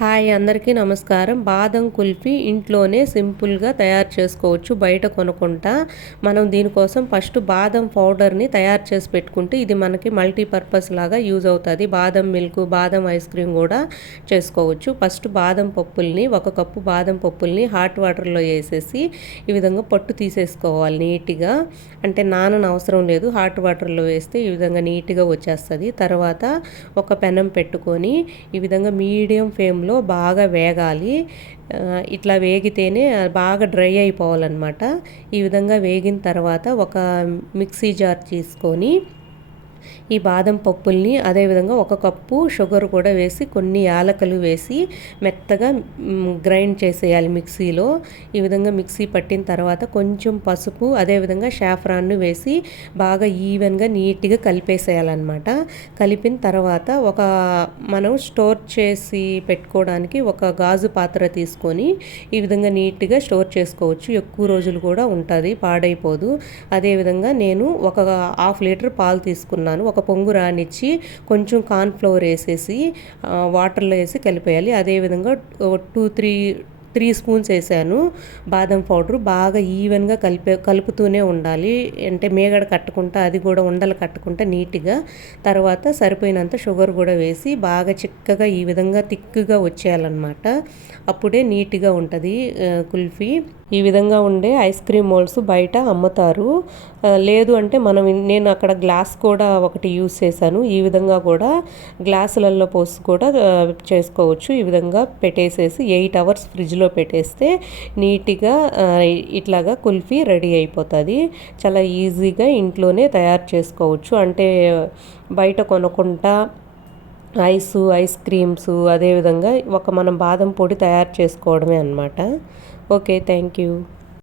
Hi అందరికీ నమస్కారం. బాదం కుల్ఫీ ఇంట్లోనే సింపుల్గా తయారు చేసుకోవచ్చు బయట కొనకుండా. మనం దీనికోసం ఫస్ట్ బాదం పౌడర్ని తయారు చేసి పెట్టుకుంటే ఇది మనకి మల్టీపర్పస్ లాగా యూజ్ అవుతుంది. బాదం మిల్క్, బాదం ఐస్ క్రీమ్ కూడా చేసుకోవచ్చు. ఫస్ట్ బాదం పప్పుల్ని, 1 కప్పు బాదం పప్పుల్ని హాట్ వాటర్లో వేసేసి ఈ విధంగా పొట్టు తీసేసుకోవాలి నీట్గా. అంటే అవసరం లేదు, హాట్ వాటర్లో వేస్తే ఈ విధంగా నీట్గా వచ్చేస్తుంది. తర్వాత ఒక పెనం పెట్టుకొని ఈ విధంగా మీడియం ఫ్లేమ్లో బాగా వేగాలి. ఇట్లా వేగితేనే బాగా డ్రై అయిపోవాలన్నమాట. ఈ విధంగా వేగిన తర్వాత ఒక మిక్సీ జార్ తీసుకొని ఈ బాదం పప్పుల్ని అదేవిధంగా 1 కప్పు షుగర్ కూడా వేసి కొన్ని యాలకులు వేసి మెత్తగా గ్రైండ్ చేసేయాలి మిక్సీలో. ఈ విధంగా మిక్సీ పట్టిన తర్వాత కొంచెం పసుపు అదేవిధంగా షాఫ్రాన్ను వేసి బాగా ఈవెన్గా నీట్గా కలిపేసేయాలన్నమాట. కలిపిన తర్వాత మనం స్టోర్ చేసి పెట్టుకోవడానికి ఒక గాజు పాత్ర తీసుకొని ఈ విధంగా నీట్గా స్టోర్ చేసుకోవచ్చు. ఎక్కువ రోజులు కూడా ఉంటుంది, పాడైపోదు. అదేవిధంగా నేను ఒక 1/2 లీటర్ పాలు తీసుకున్నాను. ఒక పొంగు రానిచ్చి కొంచెం కార్న్ఫ్లవర్ వేసేసి వాటర్లో వేసి కలిపేయాలి. అదేవిధంగా 3 స్పూన్స్ వేసాను బాదం పౌడర్. బాగా ఈవెన్గా కలుపుతూనే ఉండాలి. అంటే మేగడ కట్టుకుంటా, అది కూడా ఉండలు కట్టుకుంటా నీట్గా. తర్వాత సరిపోయినంత షుగర్ కూడా వేసి బాగా చిక్కగా ఈ విధంగా థిక్గా వచ్చేయాలన్నమాట. అప్పుడే నీట్గా ఉంటుంది కుల్ఫీ. ఈ విధంగా ఉండే ఐస్ క్రీమ్ మోల్డ్స్ బయట అమ్ముతారు. లేదు అంటే నేను అక్కడ గ్లాస్ కూడా ఒకటి యూస్ చేశాను. ఈ విధంగా కూడా గ్లాసులలో పోసి కూడా చేసుకోవచ్చు. ఈ విధంగా పెట్టేసేసి 8 అవర్స్ ఫ్రిడ్జ్లో పెట్టేస్తే నీట్గా ఇట్లాగా కుల్ఫీ రెడీ అయిపోతుంది. చాలా ఈజీగా ఇంట్లోనే తయారు చేసుకోవచ్చు. అంటే బయట కొనకుండా ఐస్ క్రీమ్స్ అదేవిధంగా మనం బాదం పొడి తయారు చేసుకోవడమే అన్నమాట. Okay, thank you.